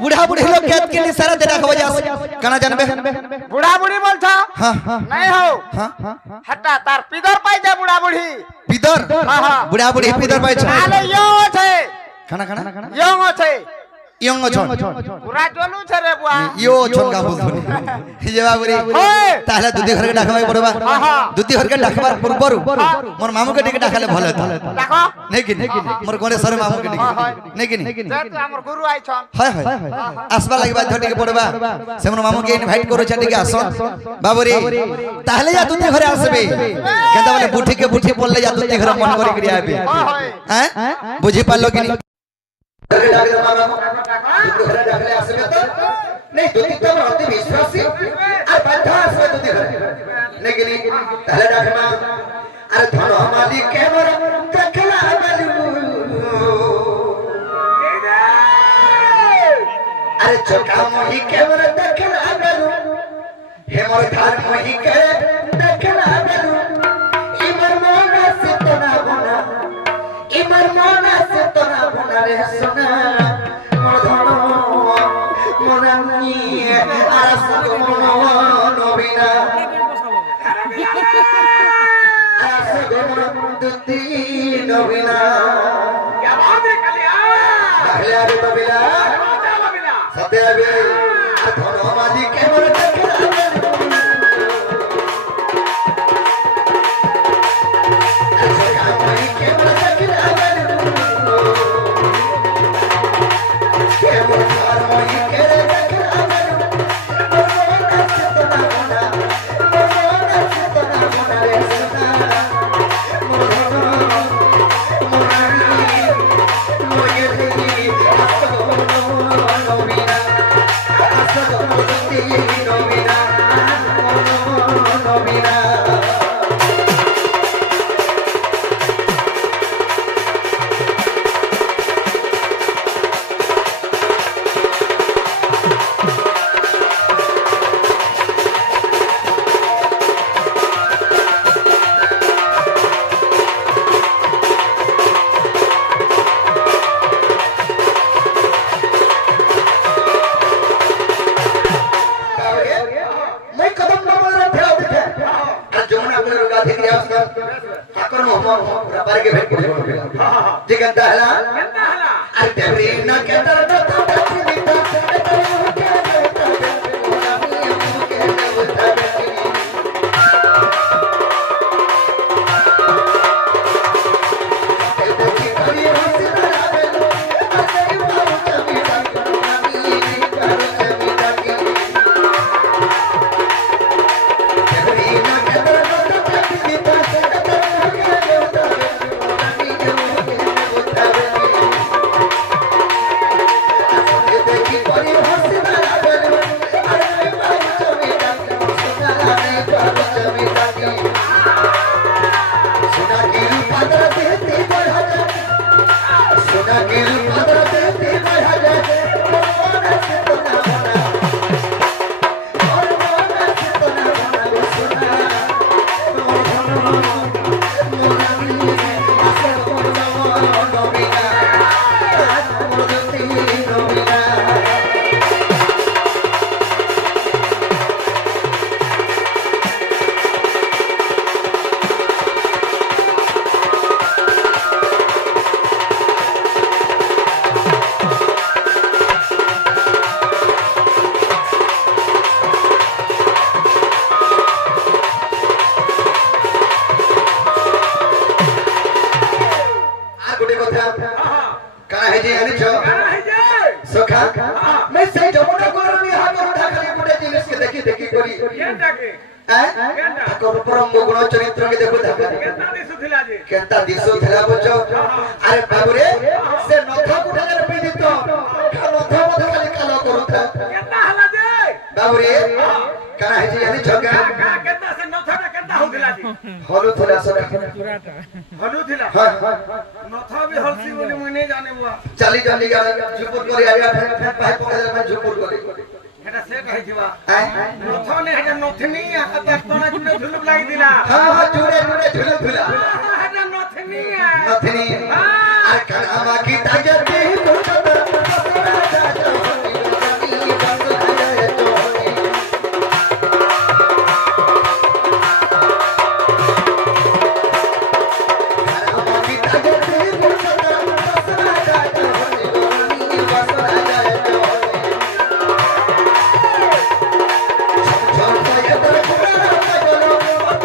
बुढ़ा बुढ़ी लोग खेत के लिए सारा देना खबर कहना जानबे बुढ़ा बुढ़ी बोल था नहीं हो हटा तार पिदर पाई जा बुढ़ा बुढ़ी पिदर बुढ़ा बुढ़ी पिदर पाई छे आले यो छे खाना खाना यो छे यंग छन पूरा जोलू छे रे बुआ यो छन का बोल जे बाबूरी ताहले दुधी घर के डाकबा पड़बा दुधी घर के डाकबार पूर्वर मोर मामू के टिके डाकले भले था देखो नहीं कि मोर कोने सर मामू के टिके नहीं कि जे तू हमर गुरु आइ छन हाय हाय आसबा लागि बात टिके पड़बा से मोर मामू के इनवाइट करो छाटी के आसन बाबूरी ताहले या दुधी घरे आसबे केदा बोले बुठी के बुठी बोलले या दुधी घर मन करी करी आबे हैं बुझी पालो कि नहीं घरे डाकले मामा घरे डाकले आसबे तो नहीं दुधी तो अति विश्वासी আর বাধ্য আসবে দুধি ঘরে নেগিনি তাহলে ডাকমা আরে ধন মালিক কেমন দেখলা বালু আরে চোখা মহি কেমন দেখলা বালু হেমর ধান মহি কে দেখলা বালু ইমর মনা সে তোনা বনা ইমর মনা সে তোনা বনা রে সোনা মোর ধন মোরানি আরস নবীনা আরস দুতি নবীনা क्या बात है कलिया कहले रे बबिला सते आबे धन मालिक केमन देखला केता दिसो थला बचो अरे बाबूरे से नथा कुठाले पीदी तो नथा मत खाली कालो करूता केता हला जे बाबूरे काना हे जे यानी झगा केता से नथा केता होथिला जी हलु थला सका हलु थिला हां नथा भी हलसी बोली मुने जाने बुआ चली चली गा झुपुर करी आया फिर पाए पकड़ले मैं झुपुर करी हेटा से कहि दिवा नथा ने हेटा नथनी आता तोना जुड़े झुलुक लागि दिला हां जुड़े जुड़े झुलुक दिला हेटा नथनी নথিনি আর কানামা কি তাজতে কুচত রাজা জোনি বসনা যায় জোনি কানামা কি তাজতে কুচত বসনা যায় জোনি বসনা যায় জোনি ঝম পায়ে তোর ঘোড়া গলো অত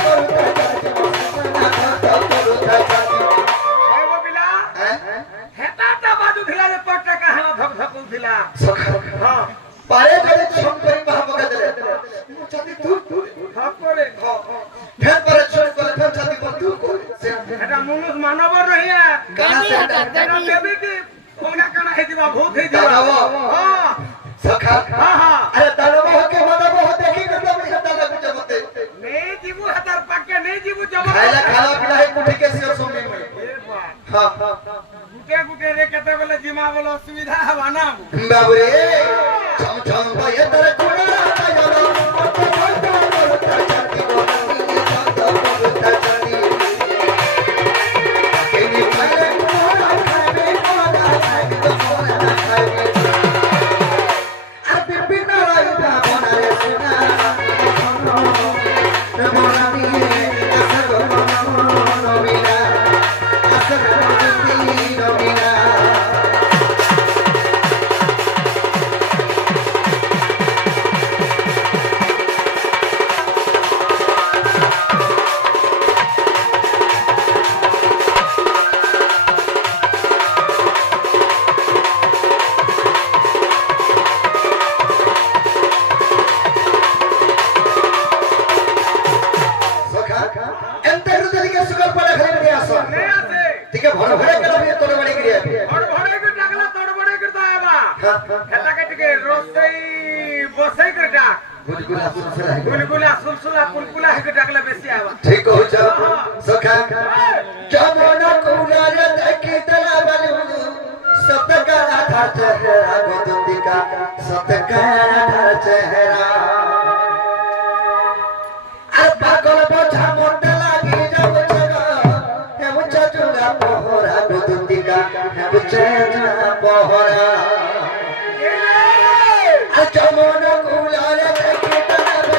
করুতা যাচ্ছে বসনা করুতা যাচ্ছে এই ববিলা হেতাটা বাজু ଥିଲା যে তোরটা কাহানা ধক ধকুল ଥିଲା সখা হ্যাঁ পারে যদি শঙ্করী মহাপকা দেলে মুচাতি তু ধক করে ফের পারে ছোট করে ফের ছাতি পর তু করে এটা মনুষ মানবর রহিয়া কানা সে এটা দেবী কি কোনা কানা হেদিবা ভূত হেদিবা দানব। হ্যাঁ সখা হ্যাঁ হ্যাঁ আরে দানব হকে মানব হ দেখি করতে বলি দাদা কুচে মতে নেই জীবু হাতার পাকে নেই জীবু জব খাইলা খাওয়া পিলা হে কুঠি কে সিও সমি মই হ্যাঁ গুটে গুটে রে কেতে বলে জিমা বলে অসুবিধা হবা না বাবুরে ছম ছম পায়ে তোর ঘোড়া গলো অত করুতা ছাতি বসনি কত করুতা ছাতি কেনি পালে মোরা খাবে মোরা খাবে তো মোরা খাবে আর বিপিন রাইতা বনারে সোনা মোরা নিয়ে আসর নবিনা আসর নবিনা সখা এন্তে রুদলিকে সুগর পড়া খালি দিয়ে আসো নে আছে ঠিক আছে ভর ভরে কেন ফির তোর বাড়ি গিয়ে বড় বড় করে ডাকলা তোড় বড় করে দাবা হেতাকে টিকে রসই বসাই করে ডাক গুলগুলা সুরসুরা গুলগুলা সুলসুলা কুলকুলা হেকে ডাকলে বেশি আবা ঠিক হইছ সখা কেমন কুলারে দেখি তলা বালু সতকা আধা চেহারা গোদুতিকা সতকা আধা চেহারা আর পাগল বোঝা মনটা লাগি যাব চগা হে বুঝা চুলা পহরা গোদুতিকা হে বুঝা চুলা পহরা আর কেমন কুলারে দেখি তলা বালু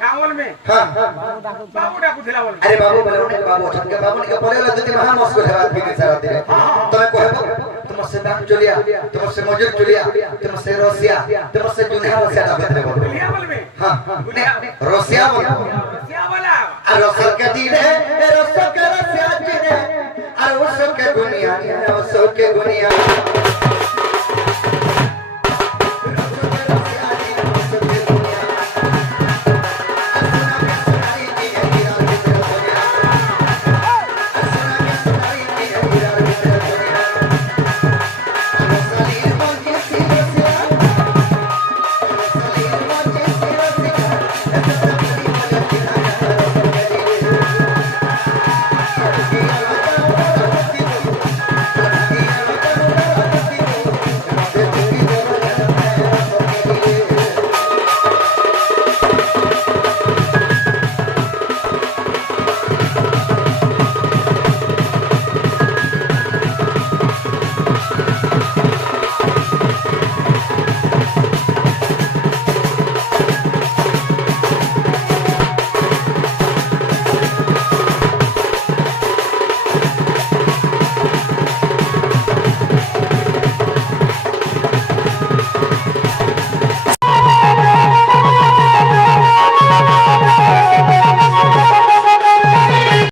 কামল মে হ্যাঁ বাবু ডাকু ছিলা বল আরে বাবু বলে উনি বাবু ছটকে বাবু নিকে পড়ে গেল যদি মহা মস্ক হেবা বিনি সারা দিলে তুমি কহব তোমার সে দাম চলিয়া তোমার সে মজুর চলিয়া তোমার সে রসিয়া তোমার সে জুনিয়া রসিয়া না ভিতরে বল লিয়া বলবে হ্যাঁ রসিয়া বল কিয়া বলা আর রসকে দিলে রসকে রসিয়া দিলে আর उसके गुनिया उसके गुनिया